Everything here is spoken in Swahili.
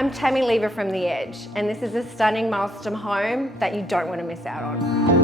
I'm Tammy Lever from The Edge, and this is a stunning Mylestom home that you don't want to miss out on.